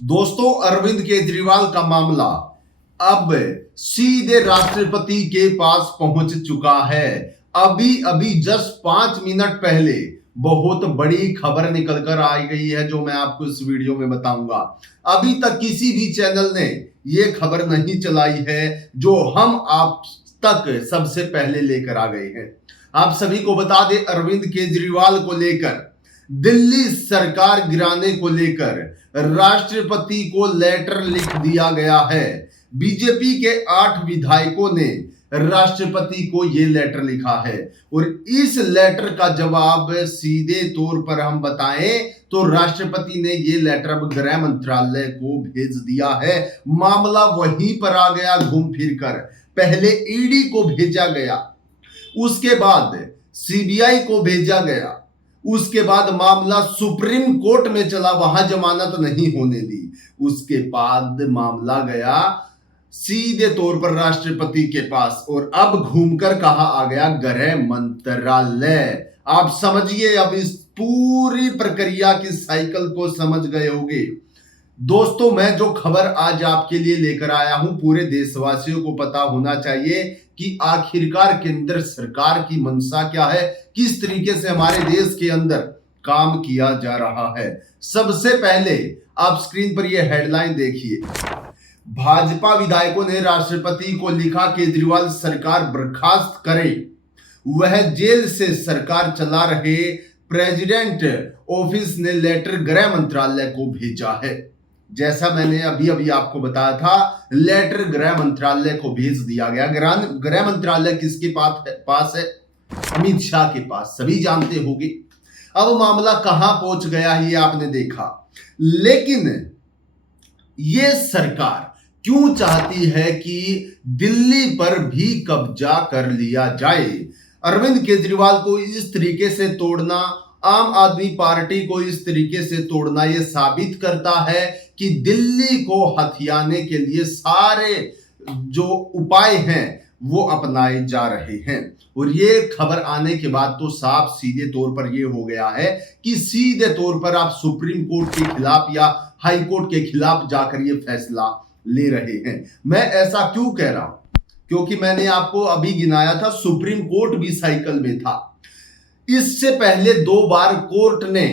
दोस्तों, अरविंद केजरीवाल का मामला अब सीधे राष्ट्रपति के पास पहुंच चुका है। अभी अभी जस्ट 5 मिनट पहले बहुत बड़ी खबर निकल कर आ गई है, जो मैं आपको इस वीडियो में बताऊंगा। अभी तक किसी भी चैनल ने यह खबर नहीं चलाई है, जो हम आप तक सबसे पहले लेकर आ गए हैं। आप सभी को बता दें, अरविंद केजरीवाल को लेकर, दिल्ली सरकार गिराने को लेकर राष्ट्रपति को लेटर लिख दिया गया है। बीजेपी के 8 विधायकों ने राष्ट्रपति को यह लेटर लिखा है, और इस लेटर का जवाब सीधे तौर पर हम बताएं तो राष्ट्रपति ने यह लेटर अब गृह मंत्रालय को भेज दिया है। मामला वहीं पर आ गया घूम फिर कर। पहले ईडी को भेजा गया, उसके बाद सीबीआई को भेजा गया, उसके बाद मामला सुप्रीम कोर्ट में चला, वहां जमानत नहीं होने दी। उसके बाद मामला गया सीधे तौर पर राष्ट्रपति के पास, और अब घूमकर कहा आ गया गृह मंत्रालय। आप समझिए, अब इस पूरी प्रक्रिया की साइकिल को समझ गए होंगे। दोस्तों, मैं जो खबर आज आपके लिए लेकर आया हूं, पूरे देशवासियों को पता होना चाहिए कि आखिरकार केंद्र सरकार की मंशा क्या है, किस तरीके से हमारे देश के अंदर काम किया जा रहा है। सबसे पहले आप स्क्रीन पर यह हेडलाइन देखिए। भाजपा विधायकों ने राष्ट्रपति को लिखा, केजरीवाल सरकार बर्खास्त करे। वह जेल से सरकार चला रहे प्रेसिडेंट ऑफिस ने लेटर गृह मंत्रालय को भेजा है। जैसा मैंने अभी अभी आपको बताया था, लेटर गृह मंत्रालय को भेज दिया गया। गृह मंत्रालय किसके पास है? अमित शाह के पास, सभी जानते होंगे। अब मामला कहां पहुंच गया ये आपने देखा, लेकिन ये सरकार क्यों चाहती है कि दिल्ली पर भी कब्जा कर लिया जाए? अरविंद केजरीवाल को इस तरीके से तोड़ना, आम आदमी पार्टी को इस तरीके से तोड़ना, यह साबित करता है कि दिल्ली को हथियाने के लिए सारे जो उपाय हैं वो अपनाए जा रहे हैं। और ये खबर आने के बाद तो साफ सीधे तौर पर यह हो गया है कि सीधे तौर पर आप सुप्रीम कोर्ट के खिलाफ या हाई कोर्ट के खिलाफ जाकर ये फैसला ले रहे हैं। मैं ऐसा क्यों कह रहा हूं? क्योंकि मैंने आपको अभी गिनाया था, सुप्रीम कोर्ट भी साइकिल में था। इससे पहले 2 बार कोर्ट ने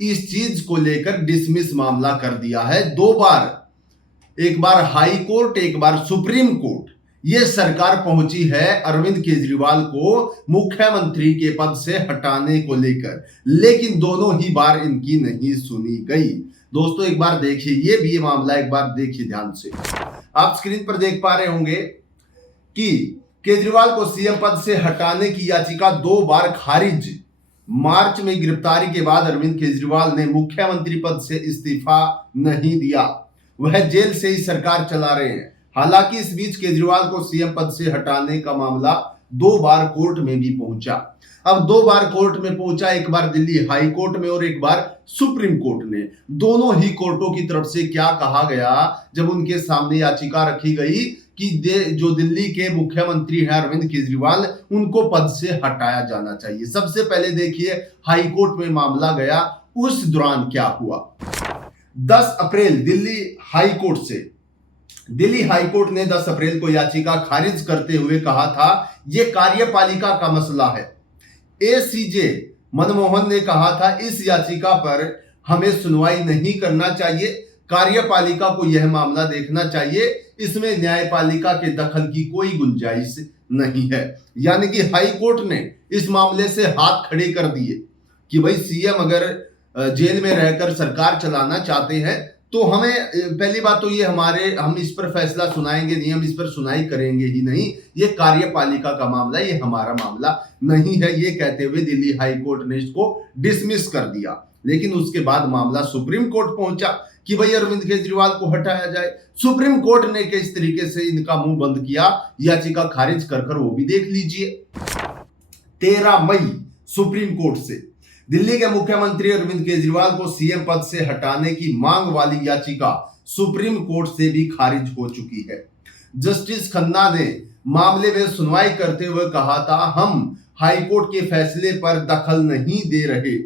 इस चीज को लेकर डिसमिस मामला कर दिया है। 2 बार, एक बार हाई कोर्ट, एक बार सुप्रीम कोर्ट। यह सरकार पहुंची है अरविंद केजरीवाल को मुख्यमंत्री के पद से हटाने को लेकर, लेकिन दोनों ही बार इनकी नहीं सुनी गई। दोस्तों, एक बार देखिए ये भी मामला, एक बार देखिए ध्यान से। आप स्क्रीन पर देख पा रहे होंगे कि केजरीवाल को सीएम पद से हटाने की याचिका 2 बार खारिज। मार्च में गिरफ्तारी के बाद अरविंद केजरीवाल ने मुख्यमंत्री पद से इस्तीफा नहीं दिया, वह जेल से ही सरकार चला रहे हैं। हालांकि इस बीच केजरीवाल को सीएम पद से हटाने का मामला 2 बार कोर्ट में भी पहुंचा। अब 2 बार कोर्ट में पहुंचा, एक बार दिल्ली हाई कोर्ट में और एक बार सुप्रीम कोर्ट ने। दोनों ही कोर्टों की तरफ से क्या कहा गया जब उनके सामने याचिका रखी गई कि जो दिल्ली के मुख्यमंत्री हैं अरविंद केजरीवाल, उनको पद से हटाया जाना चाहिए। सबसे पहले देखिए हाई कोर्ट में मामला गया, उस दौरान क्या हुआ। 10 अप्रैल दिल्ली हाई कोर्ट ने 10 अप्रैल को याचिका खारिज करते हुए कहा था, यह कार्यपालिका का मसला है। एसीजे मनमोहन ने कहा था, इस याचिका पर हमें सुनवाई नहीं करना चाहिए, कार्यपालिका को यह मामला देखना चाहिए, इसमें न्यायपालिका के दखल की कोई गुंजाइश नहीं है। यानी कि हाई कोर्ट ने इस मामले से हाथ खड़े कर दिए कि भाई सीएम अगर जेल में रहकर सरकार चलाना चाहते हैं तो हमें, पहली बात तो ये हम इस पर फैसला सुनाएंगे नहीं, हम इस पर सुनाई करेंगे ही नहीं, ये कार्यपालिका का मामला, ये हमारा मामला नहीं है, ये कहते हुए दिल्ली हाई कोर्ट ने इसको डिसमिस कर दिया। लेकिन उसके बाद मामला सुप्रीम कोर्ट पहुंचा कि भाई अरविंद केजरीवाल को हटाया जाए। सुप्रीम कोर्ट ने किस तरीके से इनका मुंह बंद किया, याचिका खारिज कर वो भी देख लीजिए। 13 मई सुप्रीम कोर्ट से दिल्ली के मुख्यमंत्री अरविंद केजरीवाल को सीएम पद से हटाने की मांग वाली याचिका सुप्रीम कोर्ट से भी खारिज हो चुकी है। जस्टिस खन्ना ने मामले में सुनवाई करते हुए कहा था, हम हाईकोर्ट के फैसले पर दखल नहीं दे रहे।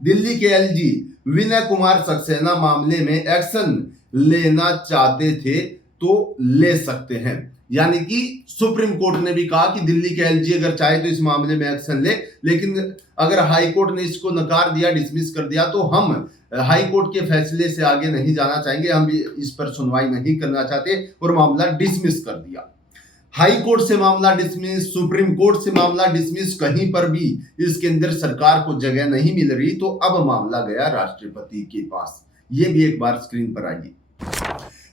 दिल्ली के एलजी विनय कुमार सक्सेना मामले में एक्शन लेना चाहते थे तो ले सकते हैं। यानी कि सुप्रीम कोर्ट ने भी कहा कि दिल्ली के एलजी अगर चाहे तो इस मामले में एक्शन ले, लेकिन अगर हाई कोर्ट ने इसको नकार दिया, डिसमिस कर दिया, तो हम हाई कोर्ट के फैसले से आगे नहीं जाना चाहेंगे, हम भी इस पर सुनवाई नहीं करना चाहते, और मामला डिसमिस कर दिया। हाई कोर्ट से मामला डिसमिस, सुप्रीम कोर्ट से मामला डिसमिस, कहीं पर भी इसके अंदर सरकार को जगह नहीं मिल रही, तो अब मामला गया राष्ट्रपति के पास। ये भी एक बार स्क्रीन पर आइए।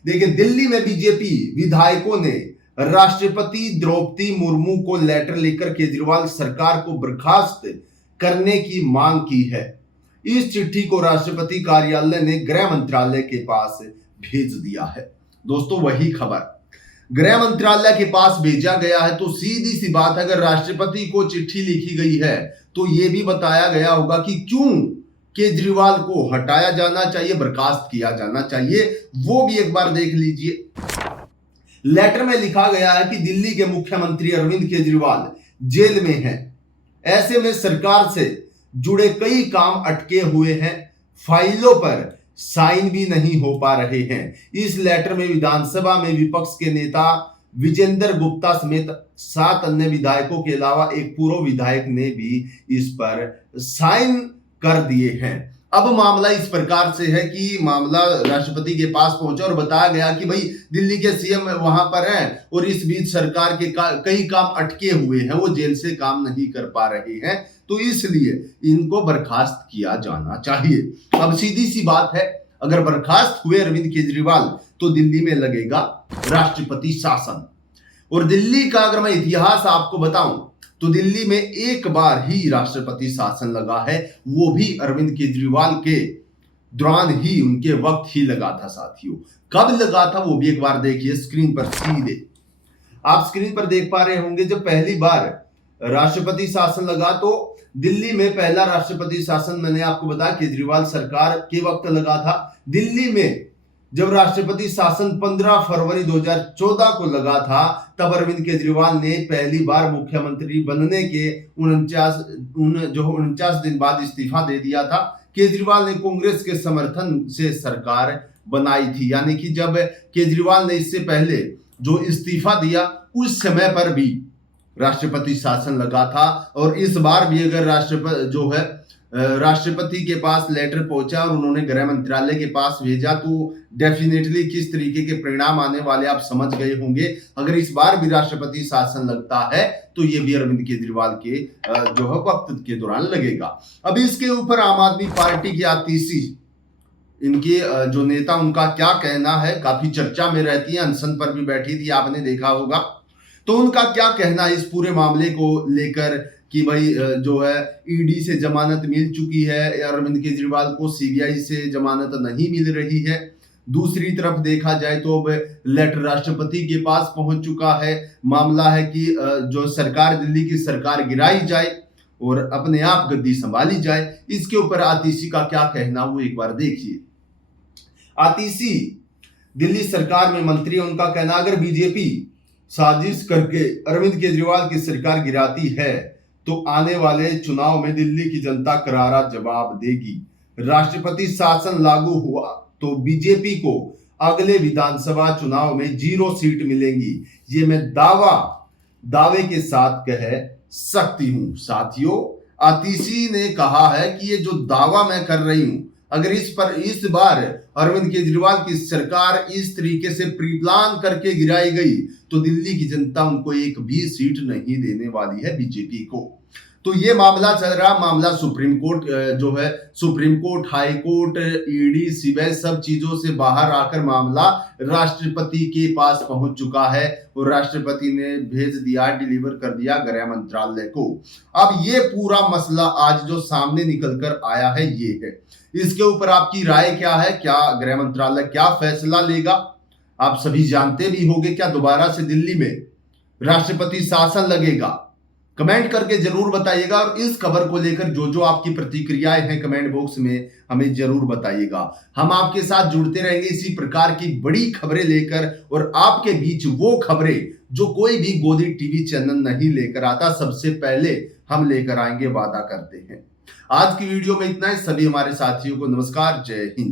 देखिए, दिल्ली में बीजेपी विधायकों ने राष्ट्रपति द्रौपदी मुर्मू को लेटर लेकर केजरीवाल सरकार को बर्खास्त करने की मांग की है। इस चिट्ठी को राष्ट्रपति कार्यालय ने गृह मंत्रालय के पास भेज दिया है। दोस्तों, वही खबर गृह मंत्रालय के पास भेजा गया है, तो सीधी सी बात, अगर राष्ट्रपति को चिट्ठी लिखी गई है तो यह भी बताया गया होगा कि क्यों केजरीवाल को हटाया जाना चाहिए, बर्खास्त किया जाना चाहिए। वो भी एक बार देख लीजिए। लेटर में लिखा गया है कि दिल्ली के मुख्यमंत्री अरविंद केजरीवाल जेल में हैं। ऐसे में सरकार से जुड़े कई काम अटके हुए हैं, फाइलों पर साइन भी नहीं हो पा रहे हैं। इस लेटर में विधानसभा में विपक्ष के नेता विजेंद्र गुप्ता समेत 7 अन्य विधायकों के अलावा एक पूर्व विधायक ने भी इस पर साइन कर दिए हैं। अब मामला इस प्रकार से है कि मामला राष्ट्रपति के पास पहुंचा और बताया गया कि भाई दिल्ली के सीएम वहां पर हैं और इस बीच सरकार के कई काम अटके हुए हैं, वो जेल से काम नहीं कर पा रहे हैं, तो इसलिए इनको बर्खास्त किया जाना चाहिए। अब सीधी सी बात है, अगर बर्खास्त हुए अरविंद केजरीवाल तो दिल्ली में लगेगा राष्ट्रपति शासन। और दिल्ली का अगर मैं इतिहास आपको बताऊं तो दिल्ली में एक बार ही राष्ट्रपति शासन लगा है, वो भी अरविंद केजरीवाल के दौरान ही, उनके वक्त ही लगा था साथियों। कब लगा था वो भी एक बार देखिए स्क्रीन पर। सीधे आप स्क्रीन पर देख पा रहे होंगे, जब पहली बार राष्ट्रपति शासन लगा तो दिल्ली में पहला राष्ट्रपति शासन मैंने आपको बताया केजरीवाल सरकार के वक्त लगा था। दिल्ली में जब राष्ट्रपति शासन 15 फरवरी 2014 को लगा था, तब अरविंद केजरीवाल ने पहली बार मुख्यमंत्री बनने के 49 दिन बाद इस्तीफा दे दिया था। केजरीवाल ने कांग्रेस के समर्थन से सरकार बनाई थी। यानी कि जब केजरीवाल ने इससे पहले जो इस्तीफा दिया, उस समय पर भी राष्ट्रपति शासन लगा था। और इस बार भी अगर राष्ट्रपति के पास लेटर पहुंचा और उन्होंने गृह मंत्रालय के पास भेजा, तो डेफिनेटली किस तरीके के परिणाम आने वाले आप समझ गए होंगे। अगर इस बार भी राष्ट्रपति शासन लगता है तो ये भी अरविंद केजरीवाल के जो है वक्त के दौरान लगेगा। अब इसके ऊपर आम आदमी पार्टी की आतिशी, इनके जो नेता, उनका क्या कहना है, काफी चर्चा में रहती है, अनशन पर भी बैठी थी, आपने देखा होगा। तो उनका क्या कहना है इस पूरे मामले को लेकर कि भाई जो है ईडी से जमानत मिल चुकी है, अरविंद केजरीवाल को सीबीआई से जमानत नहीं मिल रही है। दूसरी तरफ देखा जाए तो अब लेटर राष्ट्रपति के पास पहुंच चुका है। मामला है कि जो सरकार, दिल्ली की सरकार गिराई जाए और अपने आप गद्दी संभाली जाए। इसके ऊपर आतिशी का क्या कहना, वो एक बार देखिए। आतिशी दिल्ली सरकार में मंत्री, उनका कहना, अगर बीजेपी साजिश करके अरविंद केजरीवाल की सरकार गिराती है तो आने वाले चुनाव में दिल्ली की जनता करारा जवाब देगी। राष्ट्रपति शासन लागू हुआ तो बीजेपी को अगले विधानसभा चुनाव में 0 सीट मिलेंगी, ये मैं दावे के साथ कह सकती हूं। साथियों, आतिशी ने कहा है कि ये जो दावा मैं कर रही हूं, अगर इस बार अरविंद केजरीवाल की सरकार इस तरीके से प्री प्लान करके गिराई गई तो दिल्ली की जनता उनको एक भी सीट नहीं देने वाली है, बीजेपी को। तो ये मामला चल रहा, मामला सुप्रीम कोर्ट जो है, supreme court, high court, ED, CBI सब चीजों से बाहर आकर मामला राष्ट्रपति के पास पहुंच चुका है और राष्ट्रपति ने भेज दिया, डिलीवर कर दिया गृह मंत्रालय को। अब ये पूरा मसला आज जो सामने निकल कर आया है, ये है। इसके ऊपर आपकी राय क्या है? क्या गृह मंत्रालय क्या फैसला लेगा? आप सभी जानते भी होंगे, क्या दोबारा से दिल्ली में राष्ट्रपति शासन लगेगा? कमेंट करके जरूर बताइएगा और इस खबर को लेकर जो आपकी प्रतिक्रियाएं हैं कमेंट बॉक्स में हमें जरूर बताइएगा। हम आपके साथ जुड़ते रहेंगे इसी प्रकार की बड़ी खबरें लेकर, और आपके बीच वो खबरें जो कोई भी गोदी टीवी चैनल नहीं लेकर आता, सबसे पहले हम लेकर आएंगे, वादा करते हैं। आज की वीडियो में इतना ही। सभी हमारे साथियों को नमस्कार, जय हिंद।